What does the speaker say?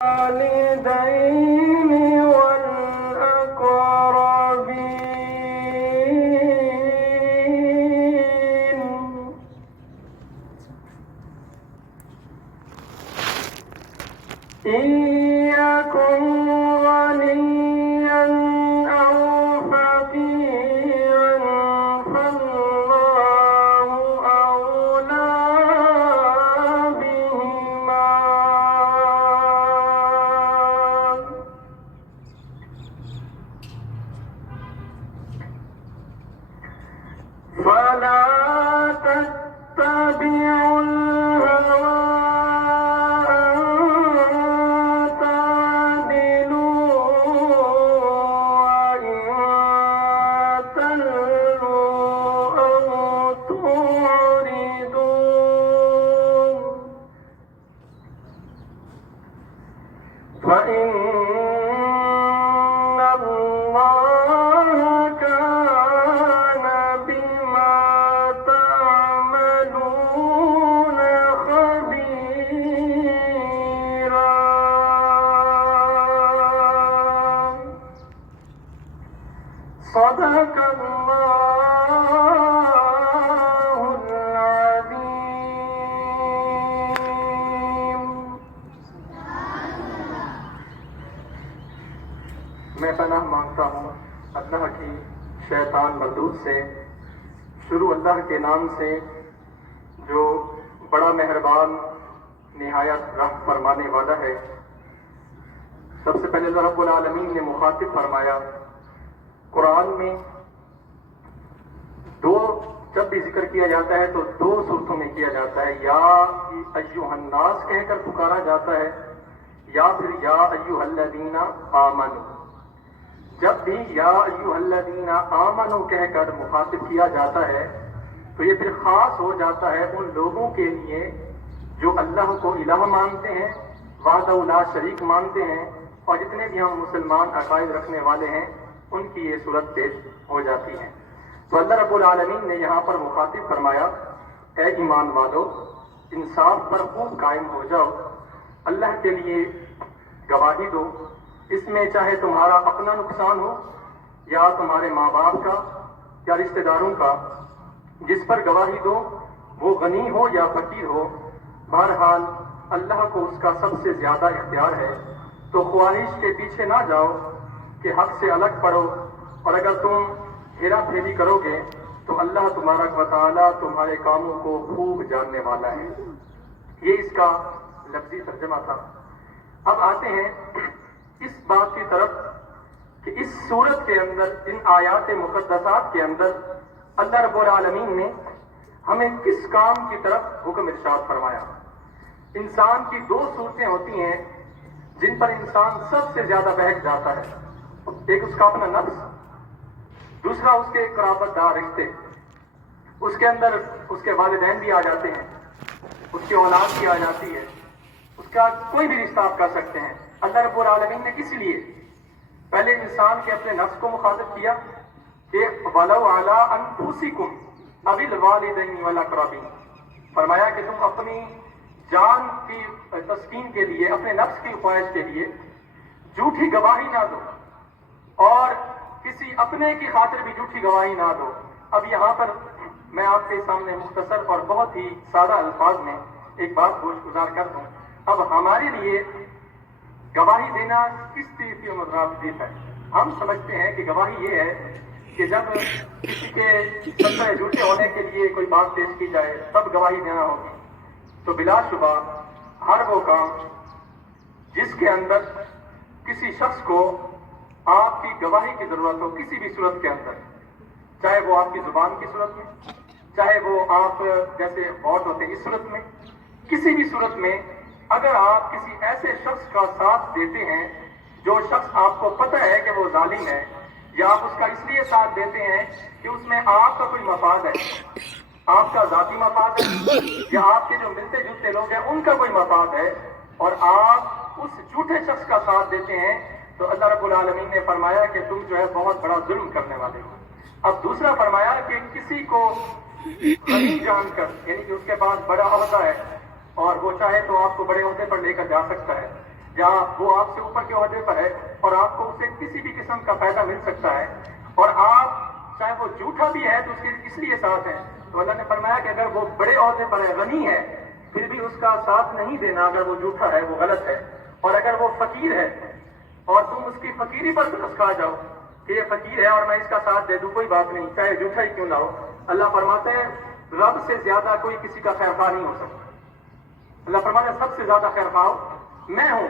الوالدين والأقربين إن يكن غنيا أو فقيرا فالله أولى بهما فلا تتبعوا الهوى أن تعدلوا وإن تلووا أو تعرضوا فإن الله كان بما تعملون خبيرا. صدق الله العظيم. میں پناہ مانگتا ہوں اللہ کی شیطان مردود سے. شروع اللہ کے نام سے جو بڑا مہربان نہایت رحم فرمانے والا ہے. سب سے پہلے اللہ رب العالمین نے مخاطب فرمایا. قرآن میں دو جب بھی ذکر کیا جاتا ہے تو دو صورتوں میں کیا جاتا ہے. یا ایھا الناس کہہ کر پکارا جاتا ہے یا پھر یا ایھا الذین آمنوا. جب بھی یا ایھا الذین آمنوا کہہ کر مخاطب کیا جاتا ہے تو یہ پھر خاص ہو جاتا ہے ان لوگوں کے لیے جو اللہ کو الہ مانتے ہیں, وحدہ لا شریک مانتے ہیں, اور جتنے بھی ہم مسلمان عقائد رکھنے والے ہیں ان کی یہ صورت پیش ہو جاتی ہے. تو اللہ رب العالمین نے یہاں پر مخاطب فرمایا اے ایمان والو انصاف پر خوب قائم ہو جاؤ, اللہ کے لیے گواہی دو. اس میں چاہے تمہارا اپنا نقصان ہو یا تمہارے ماں باپ کا یا رشتہ داروں کا, جس پر گواہی دو وہ غنی ہو یا فقیر ہو, بہرحال اللہ کو اس کا سب سے زیادہ اختیار ہے. تو خواہش کے پیچھے نہ جاؤ کہ حق سے الگ پڑو, اور اگر تم ہیرا پھیری کرو گے تو اللہ تبارک و تعالیٰ تمہارے کاموں کو خوب جاننے والا ہے. یہ اس کا لفظی ترجمہ تھا. اب آتے ہیں اس بات کی طرف کہ اس صورت کے اندر, ان آیات مقدسات کے اندر اللہ رب العالمین نے ہمیں کس کام کی طرف حکم ارشاد فرمایا. انسان کی دو صورتیں ہوتی ہیں جن پر انسان سب سے زیادہ بہک جاتا ہے. ایک اس کا اپنا نفس, دوسرا اس کے قرابت دار رشتے. اس کے اندر اس کے والدین بھی آ جاتے ہیں, اس کی اولاد بھی آ جاتی ہے, اس کا کوئی بھی رشتہ آپ کر سکتے ہیں. اللہ رب العالمین نے اس لیے پہلے انسان کے اپنے نفس کو مخاطب کیا کہ وَلَوْ عَلَىٰ أَنفُسِكُمْ أَوِ الْوَالِدَيْنِ وَالْأَقْرَبِينَ. فرمایا کہ تم اپنی جان کی تسکین کے لیے, اپنے نفس کی خواہش کے لیے جھوٹی گواہی نہ دو, اور کسی اپنے کی خاطر بھی جھوٹی گواہی نہ دو. اب یہاں پر میں آپ کے سامنے مختصر اور بہت ہی سادہ الفاظ میں ایک بات گزار کر دوں. اب ہمارے لیے گواہی دینا کس چیز کی مترادف ہے؟ ہم سمجھتے ہیں کہ گواہی یہ ہے کہ جب کسی کے سچے جھوٹے ہونے کے لیے کوئی بات پیش کی جائے تب گواہی دینا ہوگی. تو بلا شبہ ہر وہ کام جس کے اندر کسی شخص کو آپ کی گواہی کی ضرورت ہو, کسی بھی صورت کے اندر, چاہے وہ آپ کی زبان کی صورت میں, چاہے وہ آپ جیسے ووٹ ہوتے ہیں اس صورت میں, کسی بھی صورت میں اگر آپ کسی ایسے شخص کا ساتھ دیتے ہیں جو شخص آپ کو پتہ ہے کہ وہ ظالم ہے, یا آپ اس کا اس لیے ساتھ دیتے ہیں کہ اس میں آپ کا کوئی مفاد ہے, آپ کا ذاتی مفاد ہے, یا آپ کے جو ملتے جلتے لوگ ہیں ان کا کوئی مفاد ہے, اور آپ اس جھوٹے شخص کا ساتھ دیتے ہیں, تو اللہ رب العالمین نے فرمایا کہ تم جو ہے بہت بڑا ظلم کرنے والے ہو. اب دوسرا فرمایا کہ کسی کو غنی جان کر, یعنی کہ اس کے پاس بڑا عہدہ ہے اور وہ چاہے تو آپ کو بڑے عہدے پر لے کر جا سکتا ہے, یا وہ آپ سے اوپر کے عہدے پر ہے اور آپ کو اسے کسی بھی قسم کا فائدہ مل سکتا ہے، اور آپ چاہے وہ جھوٹا بھی ہے تو اس کے اس لیے ساتھ ہے، تو اللہ نے فرمایا کہ اگر وہ بڑے عہدے پر ہے، غنی ہے، پھر بھی اس کا ساتھ نہیں دینا اگر وہ جھوٹا ہے، وہ غلط ہے۔ اور اگر وہ فقیر ہے اور تم اس کی فقیری پر ترس کھا جاؤ کہ یہ فقیر ہے اور میں اس کا ساتھ دے دوں، کوئی بات نہیں، چاہے جھوٹا ہی کیوں نہ ہو۔ اللہ فرماتے ہیں رب سے زیادہ کوئی کسی کا خیر خواہ نہیں ہو سکتا۔ اللہ فرماتے ہیں سب سے زیادہ خیر خواہ میں ہوں